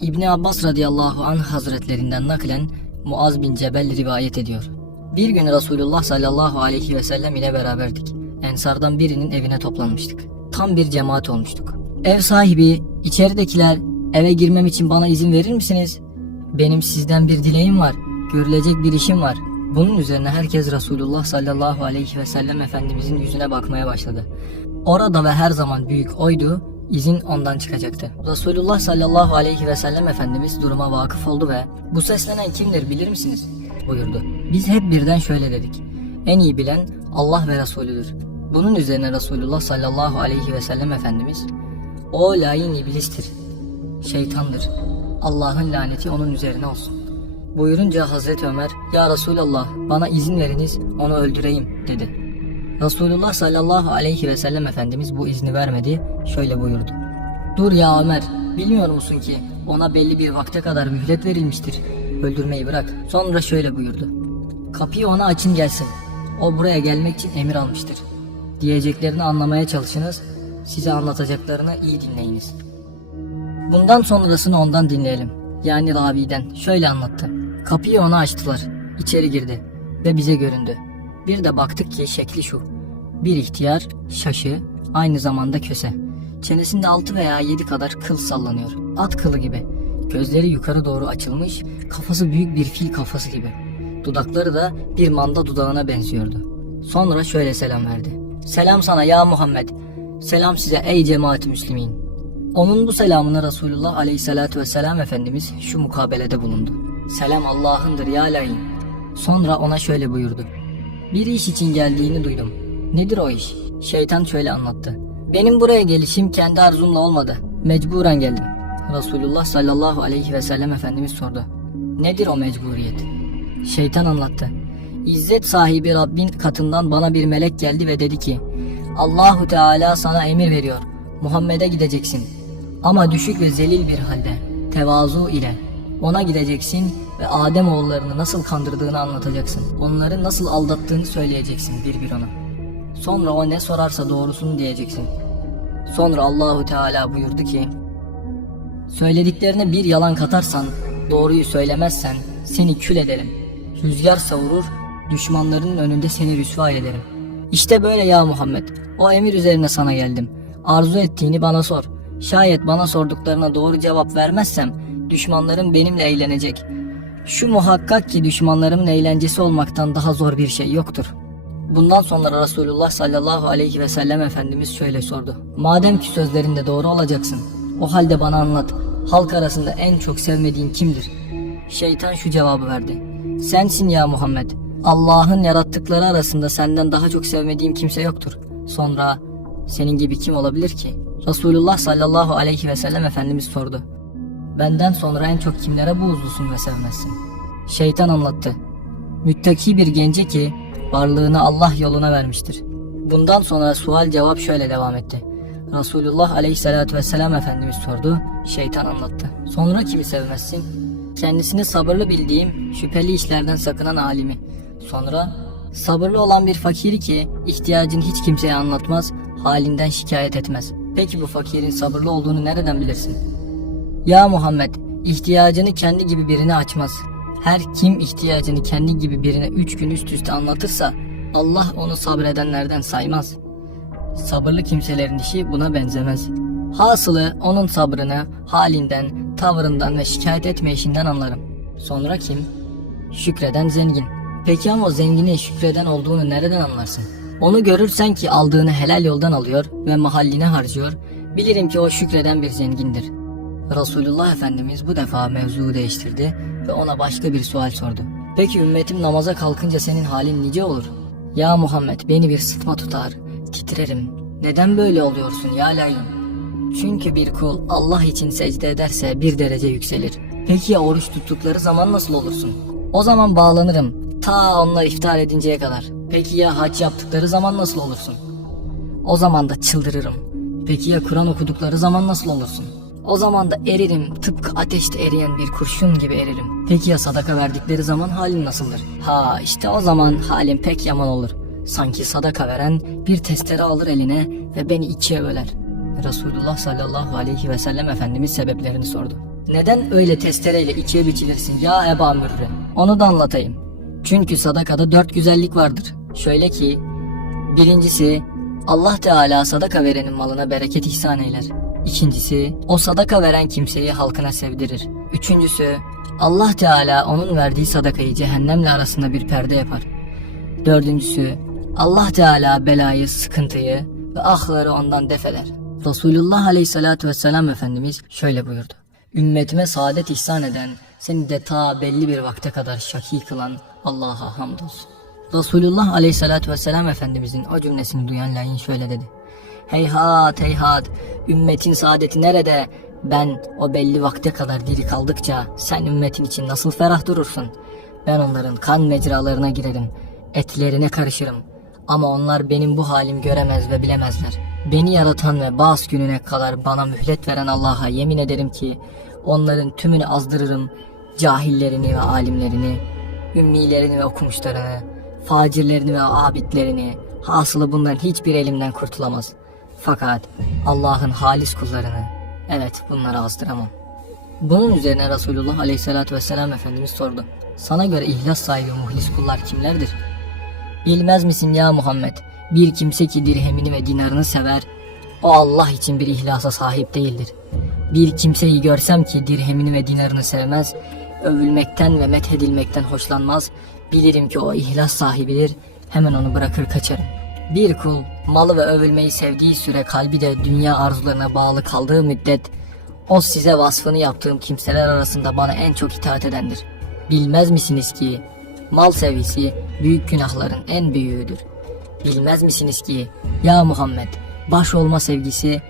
İbni Abbas radıyallahu anh hazretlerinden naklen Muaz bin Cebel rivayet ediyor. Bir gün Resulullah sallallahu aleyhi ve sellem ile beraberdik. Ensardan birinin evine toplanmıştık. Tam bir cemaat olmuştuk. Ev sahibi, içeridekiler, eve girmem için bana izin verir misiniz? Benim sizden bir dileğim var. Görülecek bir işim var. Bunun üzerine herkes Resulullah sallallahu aleyhi ve sellem Efendimizin yüzüne bakmaya başladı. Orada ve her zaman büyük oydu, izin ondan çıkacaktı. Resulullah sallallahu aleyhi ve sellem Efendimiz duruma vakıf oldu ve bu seslenen kimdir bilir misiniz? buyurdu. Biz hep birden şöyle dedik. En iyi bilen Allah ve Resulüdür. Bunun üzerine Resulullah sallallahu aleyhi ve sellem Efendimiz o lain iblistir. Şeytandır. Allah'ın laneti onun üzerine olsun. Buyurunca Hazreti Ömer, Ya Resulallah bana izin veriniz onu öldüreyim dedi. Resulullah sallallahu aleyhi ve sellem Efendimiz bu izni vermedi, şöyle buyurdu. Dur ya Ömer, bilmiyor musun ki ona belli bir vakte kadar mühlet verilmiştir. Öldürmeyi bırak. Sonra şöyle buyurdu. Kapıyı ona açın gelsin. O buraya gelmek için emir almıştır. Diyeceklerini anlamaya çalışınız, size anlatacaklarını iyi dinleyiniz. Bundan sonrasını ondan dinleyelim. Yani Rabi'den şöyle anlattı. Kapıyı ona açtılar. İçeri girdi ve bize göründü. Bir de baktık ki şekli şu. Bir ihtiyar, şaşı, aynı zamanda köse. Çenesinde altı veya yedi kadar kıl sallanıyor. At kılı gibi. Gözleri yukarı doğru açılmış, kafası büyük bir fil kafası gibi. Dudakları da bir manda dudağına benziyordu. Sonra şöyle selam verdi. Selam sana ya Muhammed. Selam size ey cemaat-i müslimin. Onun bu selamına Resulullah aleyhissalatü vesselam Efendimiz şu mukabelede bulundu. Selam Allah'ındır ya lain. Sonra ona şöyle buyurdu. Bir iş için geldiğini duydum. Nedir o iş? Şeytan şöyle anlattı. Benim buraya gelişim kendi arzumla olmadı. Mecburen geldim. Resulullah sallallahu aleyhi ve sellem Efendimiz sordu. Nedir o mecburiyet? Şeytan anlattı. İzzet sahibi Rabbin katından bana bir melek geldi ve dedi ki Allahu Teala sana emir veriyor. Muhammed'e gideceksin. Ama düşük ve zelil bir halde, tevazu ile ona gideceksin ve Adem oğullarını nasıl kandırdığını anlatacaksın. Onları nasıl aldattığını söyleyeceksin bir bir ona. Sonra o ne sorarsa doğrusunu diyeceksin. Sonra Allahu Teala buyurdu ki: Söylediklerine bir yalan katarsan, doğruyu söylemezsen seni kül ederim. Rüzgar savurur, düşmanlarının önünde seni rüsva ederim. İşte böyle ya Muhammed. O emir üzerine sana geldim. Arzu ettiğini bana sor. Şayet bana sorduklarına doğru cevap vermezsem düşmanlarım benimle eğlenecek. Şu muhakkak ki düşmanlarımın eğlencesi olmaktan daha zor bir şey yoktur. Bundan sonra Resulullah sallallahu aleyhi ve sellem Efendimiz şöyle sordu. Madem ki sözlerinde doğru olacaksın, o halde bana anlat. Halk arasında en çok sevmediğin kimdir? Şeytan şu cevabı verdi. Sensin ya Muhammed. Allah'ın yarattıkları arasında senden daha çok sevmediğim kimse yoktur. Sonra senin gibi kim olabilir ki? Resulullah sallallahu aleyhi ve sellem Efendimiz sordu. Benden sonra en çok kimlere buğzlusun ve sevmezsin? Şeytan anlattı. Müttaki bir gence ki varlığını Allah yoluna vermiştir. Bundan sonra sual cevap şöyle devam etti. Resulullah aleyhissalatü vesselam Efendimiz sordu. Şeytan anlattı. Sonra kimi sevmezsin? Kendisini sabırlı bildiğim, şüpheli işlerden sakınan alimi. Sonra sabırlı olan bir fakiri ki ihtiyacını hiç kimseye anlatmaz, halinden şikayet etmez. Peki bu fakirin sabırlı olduğunu nereden bilirsin? Ya Muhammed, ihtiyacını kendi gibi birine açmaz. Her kim ihtiyacını kendi gibi birine üç gün üst üste anlatırsa Allah onu sabredenlerden saymaz. Sabırlı kimselerin işi buna benzemez. Hasılı onun sabrını halinden, tavrından ve şikayet etme işinden anlarım. Sonra kim? Şükreden zengin. Peki ama o zenginin şükreden olduğunu nereden anlarsın? Onu görürsen ki aldığını helal yoldan alıyor ve mahalline harcıyor, bilirim ki o şükreden bir zengindir. Resulullah Efendimiz bu defa mevzuu değiştirdi ve ona başka bir sual sordu. Peki ümmetim namaza kalkınca senin halin nice olur? Ya Muhammed beni bir sıtma tutar, titrerim. Neden böyle oluyorsun ya lain? Çünkü bir kul Allah için secde ederse bir derece yükselir. Peki ya oruç tuttukları zaman nasıl olursun? O zaman bağlanırım. Ta onlar iftar edinceye kadar. Peki ya hac yaptıkları zaman nasıl olursun? O zaman da çıldırırım. Peki ya Kur'an okudukları zaman nasıl olursun? O zaman da eririm tıpkı ateşte eriyen bir kurşun gibi eririm. Peki ya sadaka verdikleri zaman halin nasıldır? Ha işte o zaman halim pek yaman olur. Sanki sadaka veren bir testere alır eline ve beni ikiye böler. Resulullah sallallahu aleyhi ve sellem Efendimiz sebeplerini sordu. Neden öyle testereyle ikiye biçilirsin ya Eba Mürre? Onu da anlatayım. Çünkü sadakada dört güzellik vardır. Şöyle ki, birincisi Allah Teala sadaka verenin malına bereket ihsan eyler. İkincisi, o sadaka veren kimseyi halkına sevdirir. Üçüncüsü, Allah Teala onun verdiği sadakayı cehennemle arasında bir perde yapar. Dördüncüsü, Allah Teala belayı, sıkıntıyı ve ahları ondan def eder. Resulullah Aleyhisselatü Vesselam Efendimiz şöyle buyurdu. Ümmetime saadet ihsan eden, seni de ta belli bir vakte kadar şaki kılan Allah'a hamdolsun. Resulullah Aleyhisselatü Vesselam Efendimizin o cümlesini duyan layin şöyle dedi. Heyhat heyhat, ümmetin saadeti nerede? Ben o belli vakte kadar diri kaldıkça sen ümmetin için nasıl ferah durursun? Ben onların kan mecralarına girerim, etlerine karışırım. Ama onlar benim bu halim göremez ve bilemezler. Beni yaratan ve bağız gününe kadar bana mühlet veren Allah'a yemin ederim ki onların tümünü azdırırım. Cahillerini ve alimlerini, ümmilerini ve okumuşlarını, facirlerini ve abidlerini, hasılı bunların hiçbir elimden kurtulamaz. Fakat Allah'ın halis kullarını, evet bunları azdıramam. Bunun üzerine Resulullah Aleyhisselatü Vesselam Efendimiz sordu. Sana göre ihlas sahibi muhlis kullar kimlerdir? Bilmez misin ya Muhammed? Bir kimse ki dirhemini ve dinarını sever, o Allah için bir ihlasa sahip değildir. Bir kimseyi görsem ki dirhemini ve dinarını sevmez, övülmekten ve methedilmekten hoşlanmaz, bilirim ki o ihlas sahibidir, hemen onu bırakır kaçarım. Bir kul, malı ve övülmeyi sevdiği süre kalbi de dünya arzularına bağlı kaldığı müddet, o size vasfını yaptığım kimseler arasında bana en çok itaat edendir. Bilmez misiniz ki mal sevgisi büyük günahların en büyüğüdür. Bilmez misiniz ki ya Muhammed baş olma sevgisi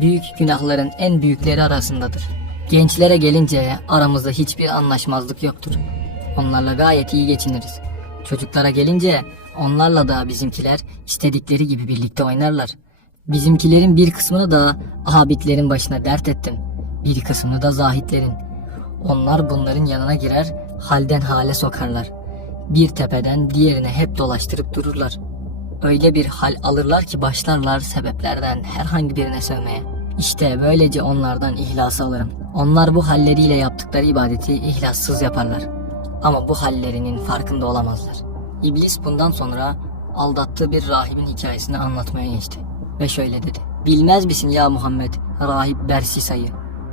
büyük günahların en büyükleri arasındadır. Gençlere gelince aramızda hiçbir anlaşmazlık yoktur. Onlarla gayet iyi geçiniriz. Çocuklara gelince onlarla da bizimkiler istedikleri gibi birlikte oynarlar. Bizimkilerin bir kısmını da abidlerin başına dert ettim. Bir kısmını da zahitlerin. Onlar bunların yanına girer, halden hale sokarlar. Bir tepeden diğerine hep dolaştırıp dururlar. Öyle bir hal alırlar ki başlarlar sebeplerden herhangi birine sövmeye. İşte böylece onlardan ihlası alırım. Onlar bu halleriyle yaptıkları ibadeti ihlassız yaparlar. Ama bu hallerinin farkında olamazlar. İblis bundan sonra aldattığı bir rahibin hikayesini anlatmaya geçti. Ve şöyle dedi. Bilmez misin ya Muhammed, rahip Bersisa'yı?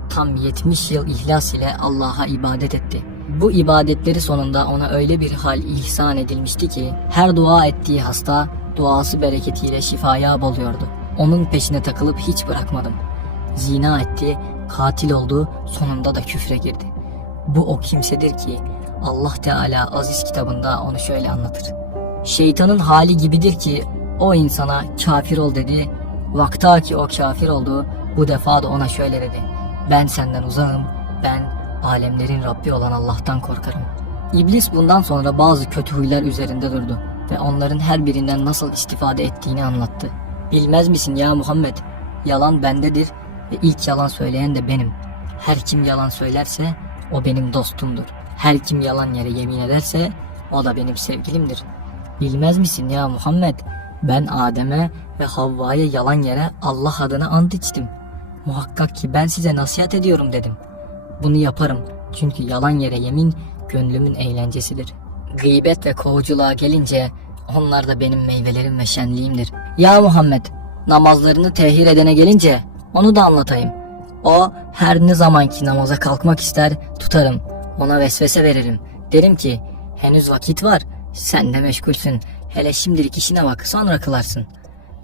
Tam 70 yıl ihlas ile Allah'a ibadet etti. Bu ibadetleri sonunda ona öyle bir hal ihsan edilmişti ki her dua ettiği hasta duası bereketiyle şifaya buluyordu. Onun peşine takılıp hiç bırakmadım. Zina etti, katil oldu, sonunda da küfre girdi. Bu o kimsedir ki Allah Teala aziz kitabında onu şöyle anlatır. Şeytanın hali gibidir ki o insana kafir ol dedi. Vakta ki o kafir oldu bu defa da ona şöyle dedi. Ben senden uzağım, ben alemlerin Rabbi olan Allah'tan korkarım. İblis bundan sonra bazı kötü huylar üzerinde durdu ve onların her birinden nasıl istifade ettiğini anlattı. Bilmez misin ya Muhammed? Yalan bendedir ve ilk yalan söyleyen de benim. Her kim yalan söylerse o benim dostumdur. Her kim yalan yere yemin ederse o da benim sevgilimdir. Bilmez misin ya Muhammed? Ben Adem'e ve Havva'ya yalan yere Allah adına ant içtim. Muhakkak ki ben size nasihat ediyorum dedim. Bunu yaparım çünkü yalan yere yemin gönlümün eğlencesidir. Gıybet ve kovuculuğa gelince onlar da benim meyvelerim ve şenliğimdir. Ya Muhammed namazlarını tehir edene gelince onu da anlatayım. O her ne zamanki namaza kalkmak ister tutarım. Ona vesvese veririm. Derim ki henüz vakit var sen de meşgulsün. Hele şimdilik işine bak sonra kılarsın.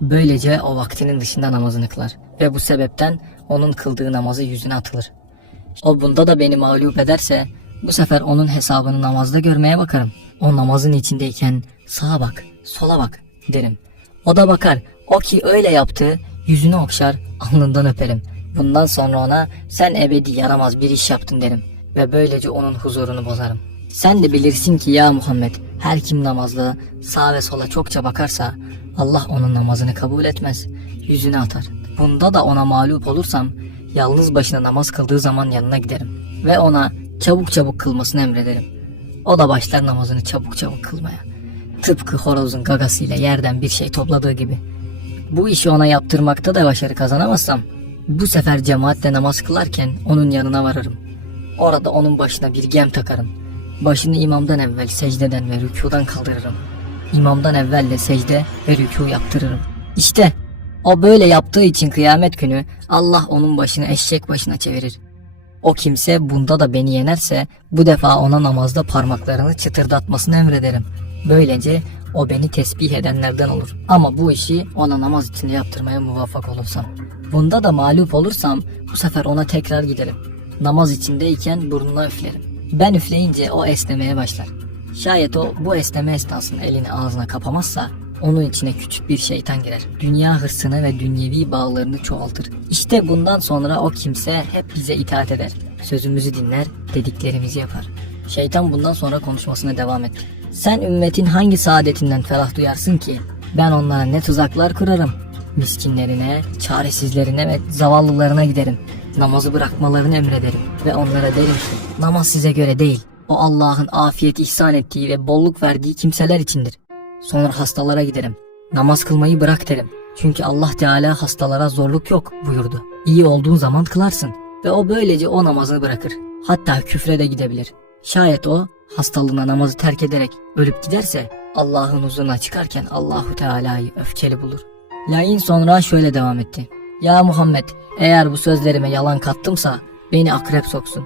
Böylece o vaktinin dışında namazını kılar. Ve bu sebepten onun kıldığı namazı yüzüne atılır. O bunda da beni mağlup ederse bu sefer onun hesabını namazda görmeye bakarım. O namazın içindeyken sağa bak, sola bak derim. O da bakar. O ki öyle yaptı, yüzünü okşar, alnından öperim. Bundan sonra ona sen ebedi yaramaz bir iş yaptın derim. Ve böylece onun huzurunu bozarım. Sen de bilirsin ki ya Muhammed, her kim namazlı sağa ve sola çokça bakarsa Allah onun namazını kabul etmez, yüzüne atar. Bunda da ona mağlup olursam yalnız başına namaz kıldığı zaman yanına giderim ve ona çabuk çabuk kılmasını emrederim. O da başlar namazını çabuk çabuk kılmaya. Tıpkı horozun gagasıyla yerden bir şey topladığı gibi. Bu işi ona yaptırmakta da başarı kazanamazsam bu sefer cemaatle namaz kılarken onun yanına varırım. Orada onun başına bir gem takarım. Başını imamdan evvel secdeden ve rükudan kaldırırım. İmamdan evvel de secde ve rükû yaptırırım. İşte o böyle yaptığı için kıyamet günü Allah onun başını eşek başına çevirir. O kimse bunda da beni yenerse bu defa ona namazda parmaklarını çıtırdatmasını emrederim. Böylece o beni tesbih edenlerden olur. Ama bu işi ona namaz içinde yaptırmaya muvaffak olursam. Bunda da mağlup olursam bu sefer ona tekrar giderim. Namaz içindeyken burnuna üflerim. Ben üfleyince o esnemeye başlar. Şayet o bu esneme esnasında elini ağzına kapamazsa onun içine küçük bir şeytan girer. Dünya hırsını ve dünyevi bağlarını çoğaltır. İşte bundan sonra o kimse hep bize itaat eder. Sözümüzü dinler, dediklerimizi yapar. Şeytan bundan sonra konuşmasına devam etti. Sen ümmetin hangi saadetinden ferah duyarsın ki? Ben onlara ne tuzaklar kurarım. Miskinlerine, çaresizlerine ve zavallılarına giderim. Namazı bırakmalarını emrederim. Ve onlara derim ki namaz size göre değil. O Allah'ın afiyet ihsan ettiği ve bolluk verdiği kimseler içindir. Sonra hastalara giderim. Namaz kılmayı bırak derim. Çünkü Allah Teala hastalara zorluk yok buyurdu. İyi olduğun zaman kılarsın. Ve o böylece o namazını bırakır. Hatta küfre de gidebilir. Şayet o hastalığına namazı terk ederek ölüp giderse Allah'ın huzuruna çıkarken Allahu Teala'yı öfkeli bulur. Lain sonra şöyle devam etti. Ya Muhammed eğer bu sözlerime yalan kattımsa beni akrep soksun.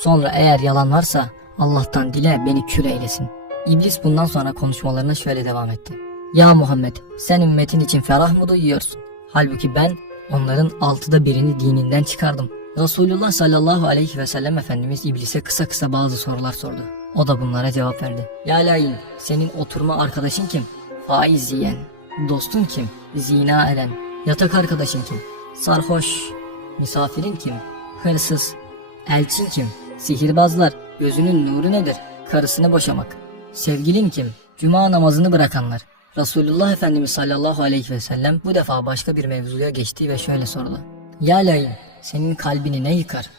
Sonra eğer yalan varsa Allah'tan dile beni kür eylesin. İblis bundan sonra konuşmalarına şöyle devam etti. Ya Muhammed sen ümmetin için ferah mı duyuyorsun? Halbuki ben onların altıda birini dininden çıkardım. Resulullah sallallahu aleyhi ve sellem Efendimiz İblis'e kısa kısa bazı sorular sordu. O da bunlara cevap verdi. Ya lain senin oturma arkadaşın kim? Faiz yiyen. Dostun kim? Zina eden. Yatak arkadaşın kim? Sarhoş. Misafirin kim? Hırsız. Elçin kim? Sihirbazlar. Gözünün nuru nedir? Karısını boşamak. Sevgilin kim? Cuma namazını bırakanlar. Resulullah Efendimiz sallallahu aleyhi ve sellem bu defa başka bir mevzuya geçti ve şöyle sordu. Ya lain senin kalbini ne yıkar?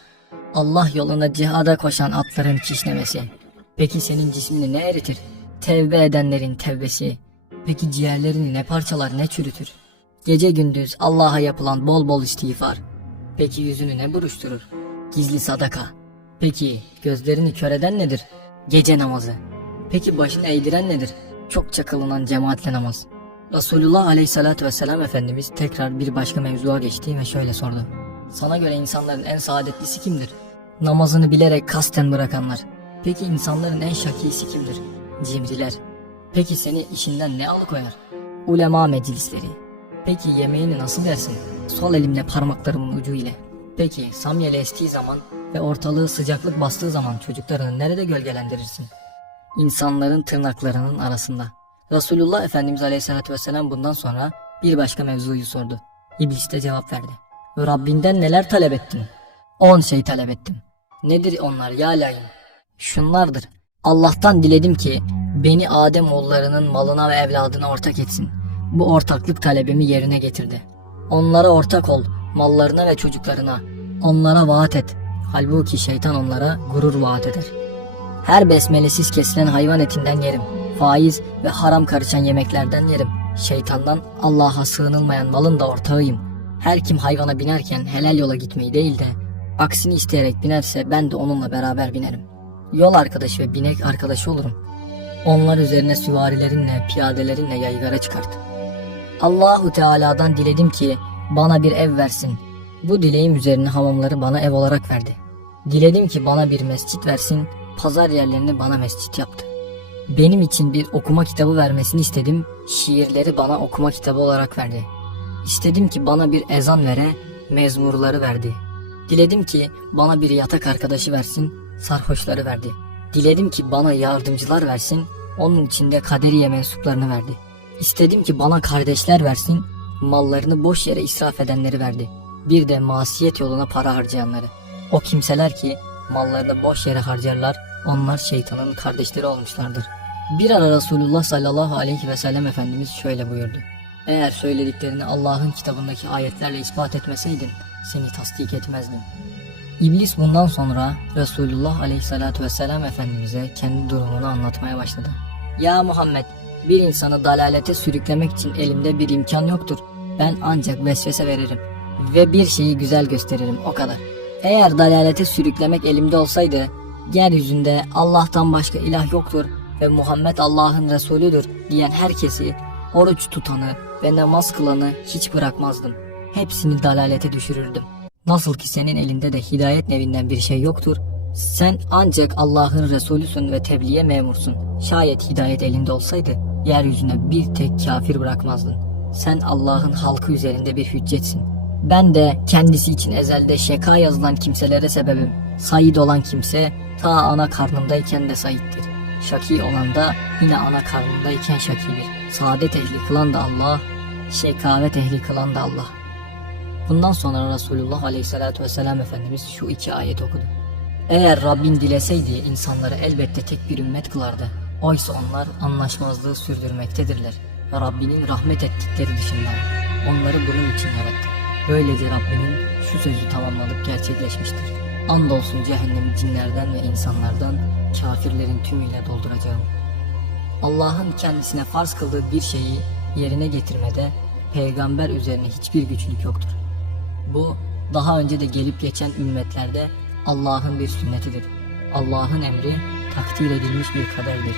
Allah yolunda cihada koşan atların kişnemesi. Peki senin cismini ne eritir? Tevbe edenlerin tevbesi. Peki ciğerlerini ne parçalar ne çürütür? Gece gündüz Allah'a yapılan bol bol istiğfar. Peki yüzünü ne buruşturur? Gizli sadaka. Peki gözlerini kör eden nedir? Gece namazı. Peki başını eğdiren nedir? Çokça kılınan cemaatle namaz. Resulullah aleyhissalatü vesselam Efendimiz tekrar bir başka mevzuya geçti ve şöyle sordu. Sana göre insanların en saadetlisi kimdir? Namazını bilerek kasten bırakanlar. Peki insanların en şakisi kimdir? Cimriler. Peki seni işinden ne alıkoyar? Ulema meclisleri. Peki yemeğini nasıl yersin? Sol elimle parmaklarımın ucu ile. Peki samyeli estiği zaman ve ortalığı sıcaklık bastığı zaman çocuklarını nerede gölgelendirirsin? İnsanların tırnaklarının arasında. Resulullah Efendimiz Aleyhisselatü Vesselam bundan sonra bir başka mevzuyu sordu. İblis de cevap verdi. Rabbinden neler talep ettin? On şey talep ettim. Nedir onlar ya lain? Şunlardır. Allah'tan diledim ki beni Adem oğullarının malına ve evladına ortak etsin. Bu ortaklık talebimi yerine getirdi. Onlara ortak ol, mallarına ve çocuklarına. Onlara vaat et. Halbuki şeytan onlara gurur vaat eder. Her besmelesiz kesilen hayvan etinden yerim. Faiz ve haram karışan yemeklerden yerim. Şeytandan Allah'a sığınılmayan malın da ortağıyım. Her kim hayvana binerken helal yola gitmeyi değil de aksini isteyerek binerse ben de onunla beraber binerim. Yol arkadaşı ve binek arkadaşı olurum. Onlar üzerine süvarilerinle, piyadelerinle yaygara çıkart. Allahu Teala'dan diledim ki bana bir ev versin. Bu dileğim üzerine hamamları bana ev olarak verdi. Diledim ki bana bir mescit versin, pazar yerlerini bana mescit yaptı. Benim için bir okuma kitabı vermesini istedim, şiirleri bana okuma kitabı olarak verdi. İstedim ki bana bir ezan vere, mezmurları verdi. Diledim ki bana bir yatak arkadaşı versin, sarhoşları verdi. Diledim ki bana yardımcılar versin, onun içinde kaderiye mensuplarını verdi. İstedim ki bana kardeşler versin, mallarını boş yere israf edenleri verdi. Bir de masiyet yoluna para harcayanları. O kimseler ki mallarını boş yere harcarlar, onlar şeytanın kardeşleri olmuşlardır. Bir ara Resulullah sallallahu aleyhi ve sellem Efendimiz şöyle buyurdu. Eğer söylediklerini Allah'ın kitabındaki ayetlerle ispat etmeseydin seni tasdik etmezdim. İblis bundan sonra Resulullah aleyhissalatü vesselam Efendimiz'e kendi durumunu anlatmaya başladı. Ya Muhammed bir insanı dalalete sürüklemek için elimde bir imkan yoktur. Ben ancak vesvese veririm ve bir şeyi güzel gösteririm o kadar. Eğer dalalete sürüklemek elimde olsaydı, yeryüzünde Allah'tan başka ilah yoktur ve Muhammed Allah'ın Resulüdür diyen herkesi, oruç tutanı ve namaz kılanı hiç bırakmazdım. Hepsini dalalete düşürürdüm. Nasıl ki senin elinde de hidayet nevinden bir şey yoktur, sen ancak Allah'ın Resulüsün ve tebliğe memursun. Şayet hidayet elinde olsaydı, yeryüzüne bir tek kafir bırakmazdın. Sen Allah'ın halkı üzerinde bir hüccetsin. Ben de kendisi için ezelde şeka yazılan kimselere sebebim. Said olan kimse ta ana karnındayken de Said'dir. Şaki olan da yine ana karnındayken şakidir. Saadet ehli kılan da Allah, şekavet ehli kılan da Allah. Bundan sonra Resulullah Aleyhisselatü Vesselam Efendimiz şu iki ayet okudu. Eğer Rabbin dileseydi insanları elbette tek bir ümmet kılardı. Oysa onlar anlaşmazlığı sürdürmektedirler. Rabbinin rahmet ettikleri dışında onları bunun için yarattı. Böylece Rabbinin şu sözü tamamlanıp gerçekleşmiştir. Andolsun cehennemi cinlerden ve insanlardan kafirlerin tümüyle dolduracağım. Allah'ın kendisine farz kıldığı bir şeyi yerine getirmede peygamber üzerine hiçbir güçlük yoktur. Bu daha önce de gelip geçen ümmetlerde Allah'ın bir sünnetidir. Allah'ın emri takdir edilmiş bir kaderdir.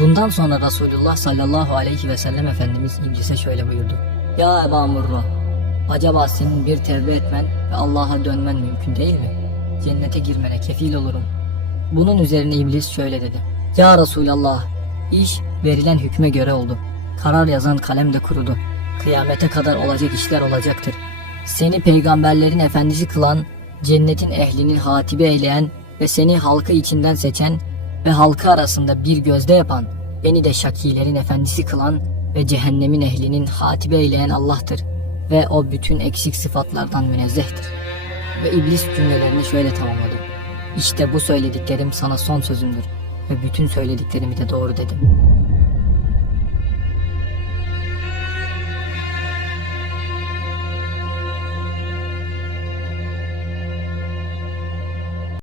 Bundan sonra Resulullah sallallahu aleyhi ve sellem Efendimiz İblis'e şöyle buyurdu. Ya Eba Murra, acaba senin bir tevbe etmen ve Allah'a dönmen mümkün değil mi? Cennete girmene kefil olurum. Bunun üzerine İblis şöyle dedi. Ya Resulallah, iş verilen hükme göre oldu. Karar yazan kalem de kurudu. Kıyamete kadar olacak işler olacaktır. Seni peygamberlerin efendisi kılan, cennetin ehlinin hatibi eyleyen ve seni halkı içinden seçen ve halkı arasında bir gözde yapan, beni de şakilerin efendisi kılan ve cehennemin ehlinin hatibi eyleyen Allah'tır. Ve o bütün eksik sıfatlardan münezzehtir. Ve iblis cümlelerini şöyle tamamladı. İşte bu söylediklerim sana son sözümdür ve bütün söylediklerimi de doğru dedim.